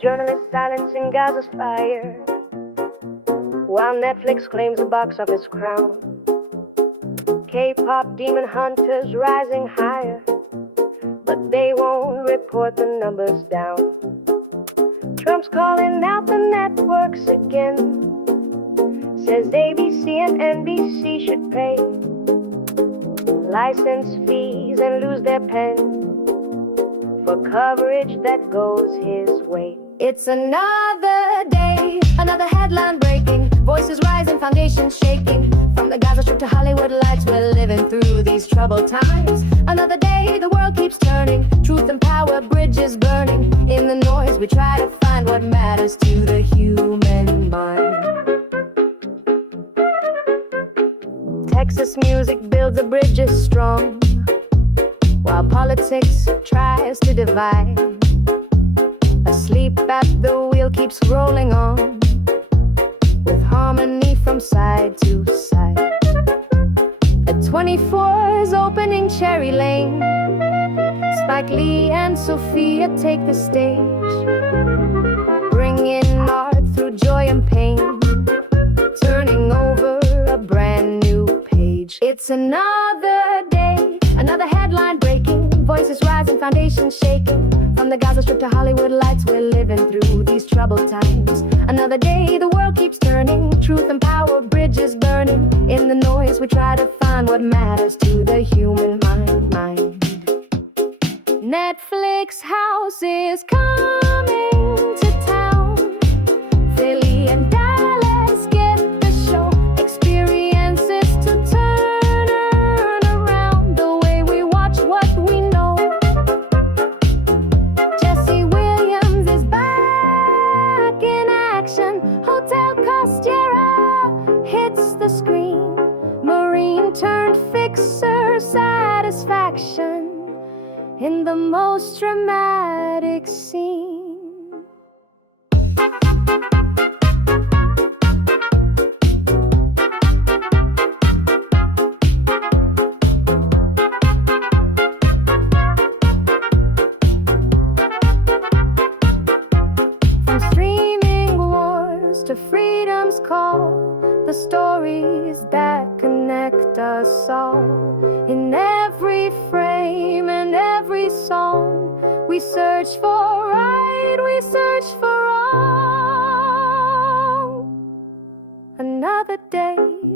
Journalists silencing Gaza's fire, while Netflix claims the box office crown. K-pop Demon Hunters rising higher, but they won't report the numbers down. Trump's calling out the networks again, says ABC and NBC should pay license fees and lose their pen for coverage that goes his way. It's another day, another headline breaking, voices rising, foundations shaking. From the Gaza Strip to Hollywood lights, we're living through these troubled times. Another day, the world keeps turning, truth and power, bridges burning. In the noise, we try to find what matters to the human mind. Texas music builds the bridges strong, while politics tries to divide. Asleep at the wheel keeps rolling on, with harmony from side to side. At 24 is opening Cherry Lane. Spike Lee and Sophia take the stage, bringing art through joy and pain, turning over a brand new page. It's another day, another headline breaking, voices rising, foundations shaking. From the Gaza Strip to Hollywood lights, we're living through these troubled times. Another day, the world keeps turning, truth and power, bridges burning. In the noise, we try to find what matters to the human mind. Netflix house is coming to town. Philly and Dallas get the show. Experiences to turn around the way we watch what we know. Jesse Williams is back in action. Hotel Costiera hits the screen. Marine turned fixer, satisfaction in the most dramatic scene. From streaming wars to freedom's call, the stories that connect us all. In every frame and every song, we search for right, we search for wrong. Another day,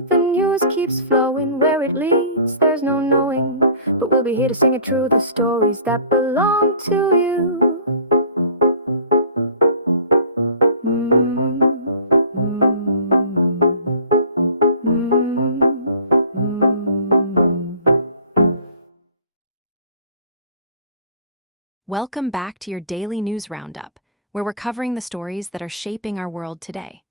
the news keeps flowing. Where it leads, there's no knowing, but we'll be here to sing it true, the stories that belong to you. Welcome back to your daily news roundup, where we're covering the stories that are shaping our world today.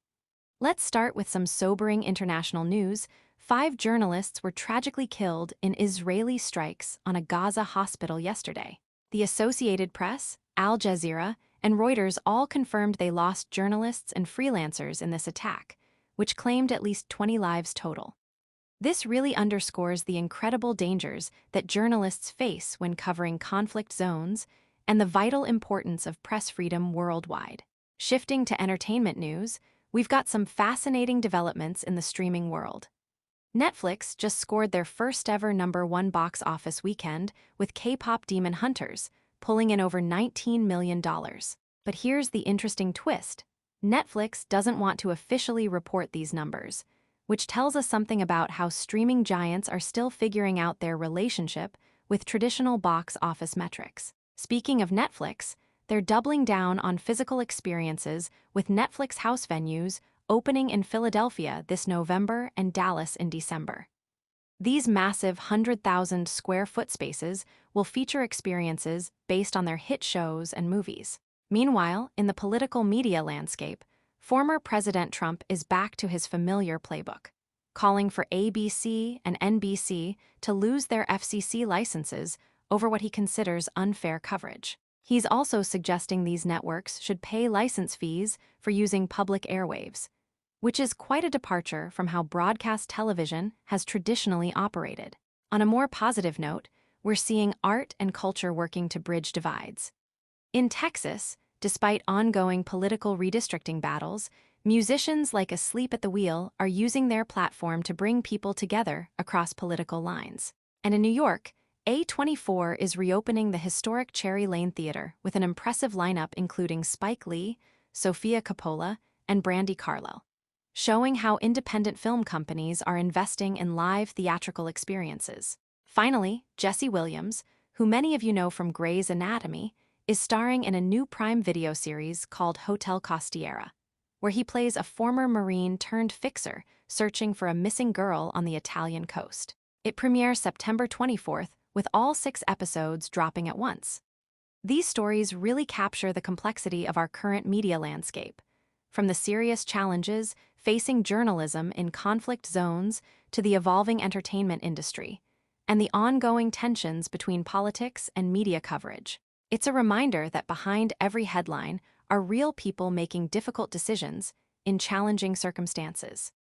Let's start with some sobering international news. 5 journalists were tragically killed in Israeli strikes on a Gaza hospital yesterday. The Associated Press, Al Jazeera, and Reuters all confirmed they lost journalists and freelancers in this attack, which claimed at least 20 lives total. This really underscores the incredible dangers that journalists face when covering conflict zones and the vital importance of press freedom worldwide. Shifting to entertainment news, we've got some fascinating developments in the streaming world. Netflix just scored their first-ever #1 box office weekend with Kpop Demon Hunters, pulling in over $19 million. But here's the interesting twist. Netflix doesn't want to officially report these numbers, which tells us something about how streaming giants are still figuring out their relationship with traditional box office metrics. Speaking of Netflix, they're doubling down on physical experiences with Netflix house venues opening in Philadelphia this November and Dallas in December. These massive 100,000 square foot spaces will feature experiences based on their hit shows and movies. Meanwhile, in the political media landscape, former President Trump is back to his familiar playbook, calling for ABC and NBC to lose their FCC licenses over what he considers unfair coverage. He's also suggesting these networks should pay license fees for using public airwaves, which is quite a departure from how broadcast television has traditionally operated. On a more positive note, we're seeing art and culture working to bridge divides. In Texas, Despite ongoing political redistricting battles, musicians like Asleep at the Wheel are using their platform to bring people together across political lines. And in New York, A24 is reopening the historic Cherry Lane Theater with an impressive lineup including Spike Lee, Sofia Coppola, and Brandy Carlisle, showing how independent film companies are investing in live theatrical experiences. Finally, Jesse Williams, who many of you know from Grey's Anatomy, is starring in a new Prime Video series called Hotel Costiera, where he plays a former Marine turned fixer searching for a missing girl on the Italian coast. It premieres September 24th, with all 6 episodes dropping at once. These stories really capture the complexity of our current media landscape, from the serious challenges facing journalism in conflict zones to the evolving entertainment industry, and the ongoing tensions between politics and media coverage. It's a reminder that behind every headline are real people making difficult decisions in challenging circumstances.